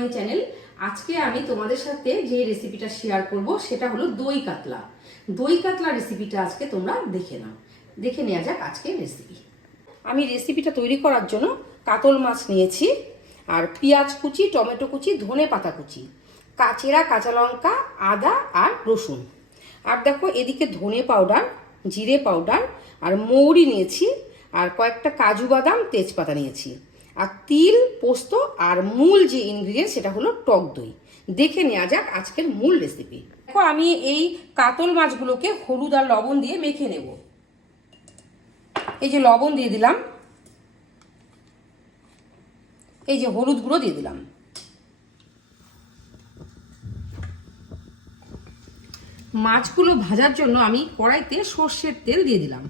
My channel. আজকে আমি তোমাদের সাথে যে রেসিপিটা শেয়ার করব সেটা হলো দই কাতলা। দই কাতলা রেসিপিটা আজকে তোমরা দেখে নেওয়া যাক আজকের রেসিপি। আমি রেসিপিটা তৈরি করার জন্য কাতল মাছ নিয়েছি, আর পেঁয়াজ কুচি, টমেটো কুচি, ধনে পাতা কুচি, চেরা কাঁচা লঙ্কা, আদা আর রসুন। আর দেখো এদিকে ধনে পাউডার, জিরে পাউডার আর মৌরি নিয়েছি, আর কয়েকটা কাজু বাদাম, তেজপাতা নিয়েছি, আর তিল, পোস্ত, আর মূল যে ইনগ্রিডিয়েন্ট সেটা হলো টক দই। দেখে নেওয়া যাক আজকের মূল রেসিপি। দেখো আমি এই কাতল মাছগুলোকে হলুদ আর লবণ দিয়ে মেখে নেব। এই যে লবণ দিয়ে দিলাম, এই যে হলুদ গুঁড়ো দিয়ে দিলাম। মাছগুলো ভাজার জন্য আমি কড়াইতে সর্ষের তেল দিয়ে দিলাম।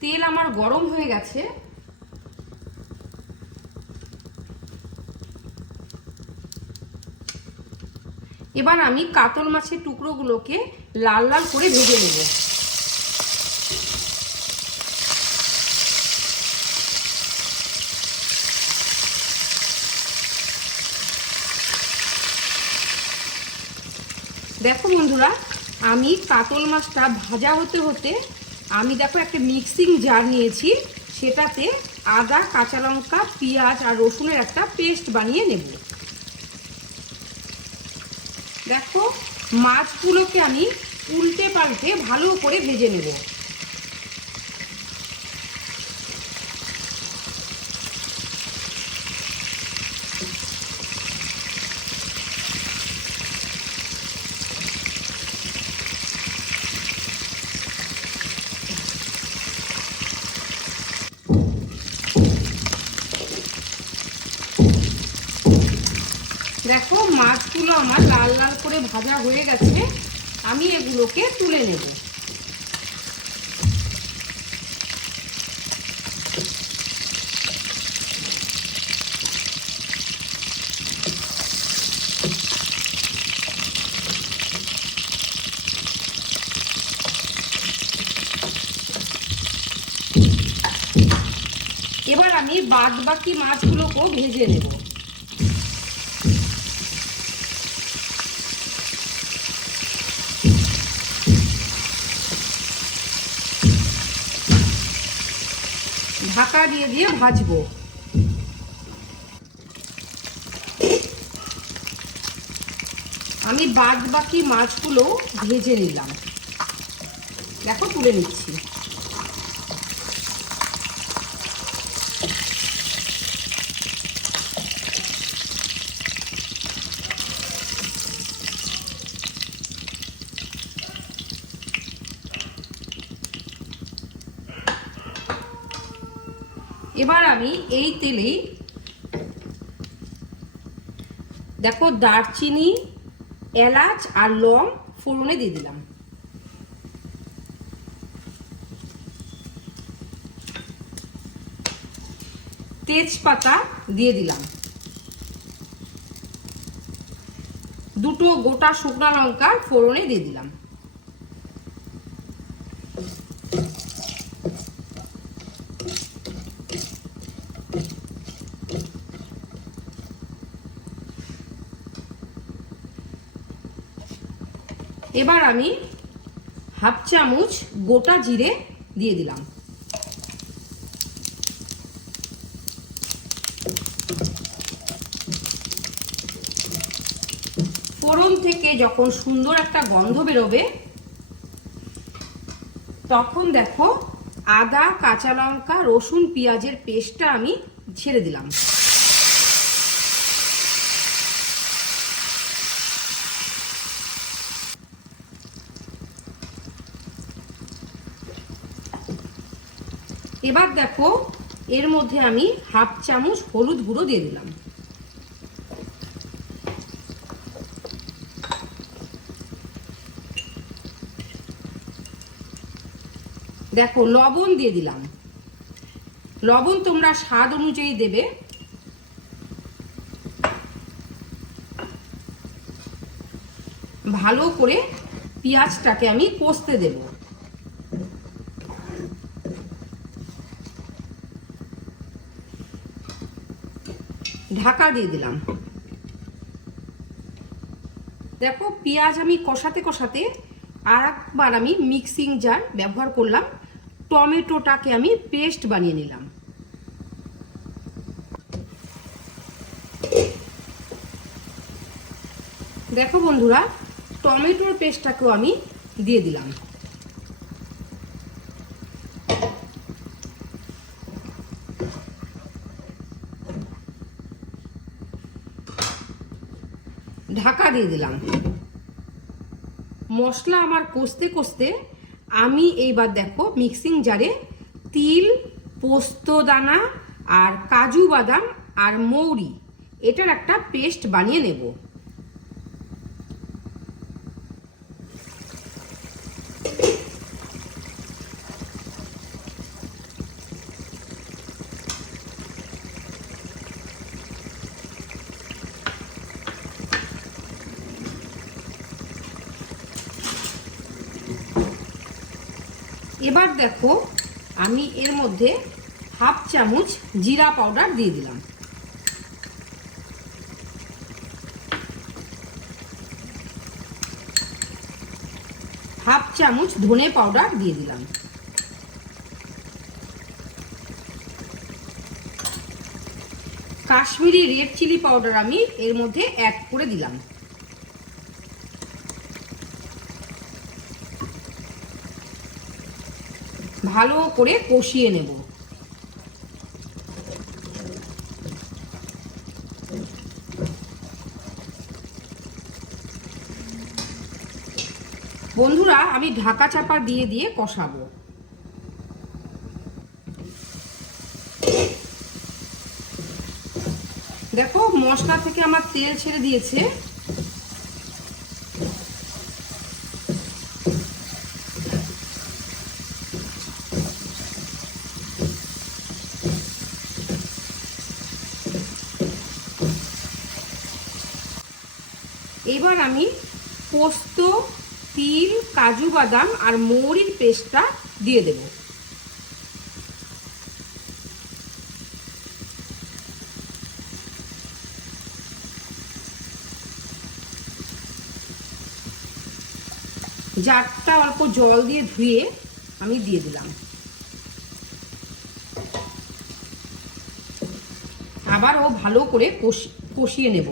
তেল আমার গরম হয়ে গেছে। এবার আমি কাতল মাছের টুকরোগুলোকে লাল লাল করে ভেজে নেব। দেখো বন্ধুরা, আমি কাতল মাছটা ভাজা হতে হতে আমি দেখো একটা মিক্সিং জার নিয়েছি, সেটাতে আদা, কাঁচা লঙ্কা, পেঁয়াজ আর রসুনের একটা পেস্ট বানিয়ে নেব। দেখো মাছগুলোকে আমি উল্টে পাল্টে ভালো করে ভেজে নেব। দেখো মাছগুলো আমার লাল লাল করে ভাজা হয়ে গেছে, আমি এগুলোকে তুলে নেব। এবার আমি বাদ বাকি মাছগুলোকেও ভেজে নেব। ঢাকা দিয়ে দিয়ে ভাজবো। আমি বাদ বাকি মাছগুলো ভেজে নিলাম, দেখো তুলে নিচ্ছি। এবার আমি এই তেলেই দেখো দারচিনি, এলাচ আর লং ফোড়নে দিয়ে দিলাম। তেজপাতা দিয়ে দিলাম। দুটো গোটা শুকনো লঙ্কা ফোড়নে দিয়ে দিলাম। এবার আমি হাফ চামচ গোটা জিরে দিয়ে দিলাম। ফোড়ন থেকে যখন সুন্দর একটা গন্ধ বেরোবে তখন দেখো আদা, কাঁচা লঙ্কা, রসুন, পেঁয়াজের পেস্টটা আমি ছেড়ে দিলাম। এবার দেখো এর মধ্যে আমি হাফ চামচ হলুদ গুঁড়ো দিয়ে দিলাম। দেখো লবণ দিয়ে দিলাম। লবণ তোমরা স্বাদ অনুযায়ী দেবে। ভালো করে পেঁয়াজটাকে আমি কষতে দেব। ঢাকা দিয়ে দিলাম। দেখো পেঁয়াজ আমি কষাতে কষাতে আর একবার আমি মিক্সিং জার ব্যবহার করলাম, টমেটোটাকে আমি পেস্ট বানিয়ে নিলাম। দেখো বন্ধুরা, টমেটোর পেস্টটাকেও আমি দিয়ে দিলাম। ঢাকা দিয়ে দিলাম। মশলা আমার কষতে কষতে আমি এইবার দেখো মিক্সিং জারে তিল, পোস্ত দানা আর কাজু বাদাম আর মৌরি এটার একটা পেস্ট বানিয়ে নেব। এবার দেখো আমি এর মধ্যে হাফ চামচ জিরা পাউডার দিয়ে দিলাম। হাফ চামচ ধনে পাউডার দিয়ে দিলাম। কাশ্মীরি রেড চিলি পাউডার আমি এর মধ্যে অ্যাড করে দিলাম। ভালো করে কষিয়ে নেব। বন্ধুরা আমি ঢাকা চাপা দিয়ে দিয়ে কষাবো। দেখো মশলা থেকে আমার তেল ছেড়ে দিয়েছে। এবার আমি পোস্ত, তিল, কাজু বাদাম আর মৌরির পেস্টটা দিয়ে দেব। জারটা অল্প জল দিয়ে ধুয়ে আমি দিয়ে দিলাম। আবারও ভালো করে কষিয়ে নেব।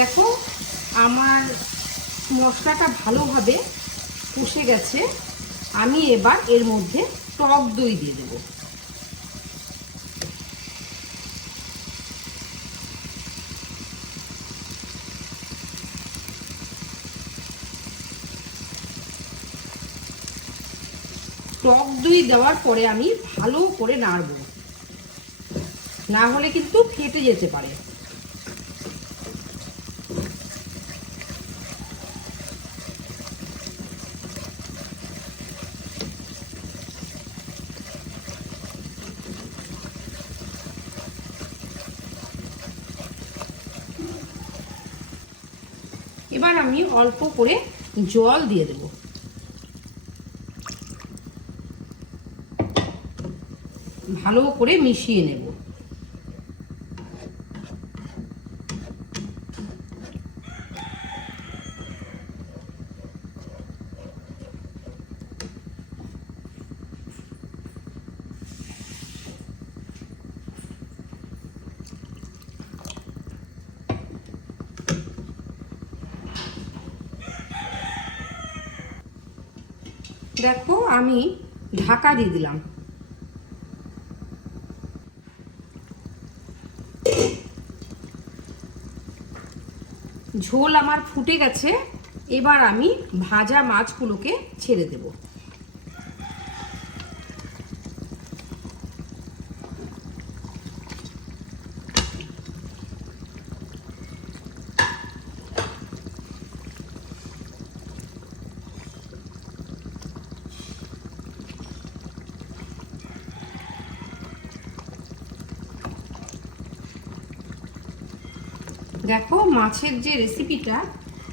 দেখো আমার মশলাটা ভালোভাবে কষে গেছে। আমি এবার এর মধ্যে টক দই দিয়ে দেব। টক দই দেওয়ার পরে আমি ভালো করে নাড়ব, না হলে কিন্তু ফেটে যেতে পারে। এবার আমি অল্প করে জল দিয়ে দেব। ভালো করে মিশিয়ে নেব। দেখো আমি ঢাকা দিয়ে দিলাম। ঝোল আমার ফুটে গেছে, এবার আমি ভাজা মাছগুলোকে ছেড়ে দেব। দেখো মাছের যে রেসিপিটা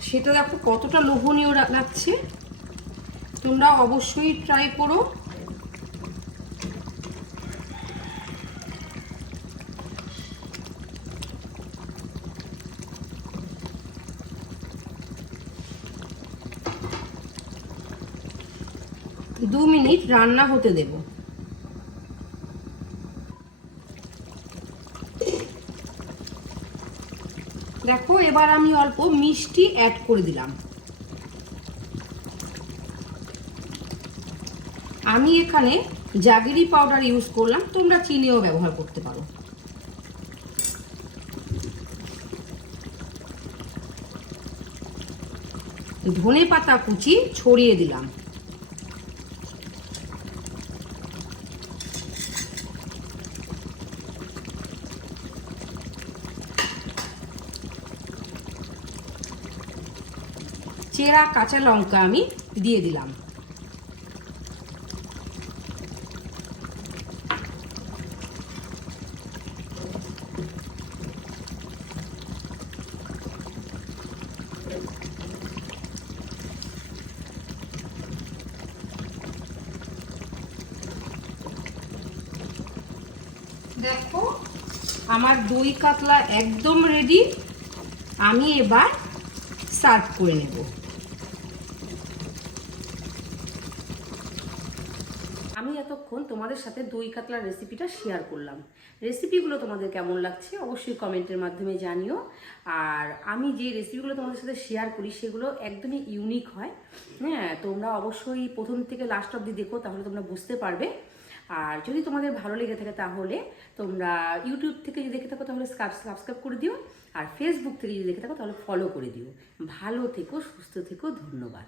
সেটা দেখো কতটা লোভনীয় লাগছে, তোমরা অবশ্যই ট্রাই করো। দু মিনিট রান্না হতে দেব। দেখো এবার আমি অল্প মিষ্টি অ্যাড করে দিলাম। আমি এখানে জাগিরি পাউডার ইউজ করলাম, তোমরা চিনিও ব্যবহার করতে পারো। ধনে পাতা কুচি ছড়িয়ে দিলাম। চেরা কাঁচা লঙ্কা আমি দিয়ে দিলাম। দেখো আমার দই কাতলা একদম রেডি, আমি এবার সার্ভ করে নেব। আমি এতক্ষণ তোমাদের সাথে দই কাতলার রেসিপিটা শেয়ার করলাম। রেসিপিগুলো তোমাদের কেমন লাগছে অবশ্যই কমেন্টের মাধ্যমে জানিও। আর আমি যে রেসিপিগুলো তোমাদের সাথে শেয়ার করি সেগুলো একদমই ইউনিক হয়। হ্যাঁ, তোমরা অবশ্যই প্রথম থেকে লাস্ট অবধি দেখো, তাহলে তোমরা বুঝতে পারবে। আর যদি তোমাদের ভালো লেগে থাকে তাহলে তোমরা ইউটিউব থেকে যদি দেখে থাকো তাহলে সাবস্ক্রাইব করে দিও, আর ফেসবুক থেকে যদি দেখে থাকো তাহলে ফলো করে দিও। ভালো থেকো, সুস্থ থেকো, ধন্যবাদ।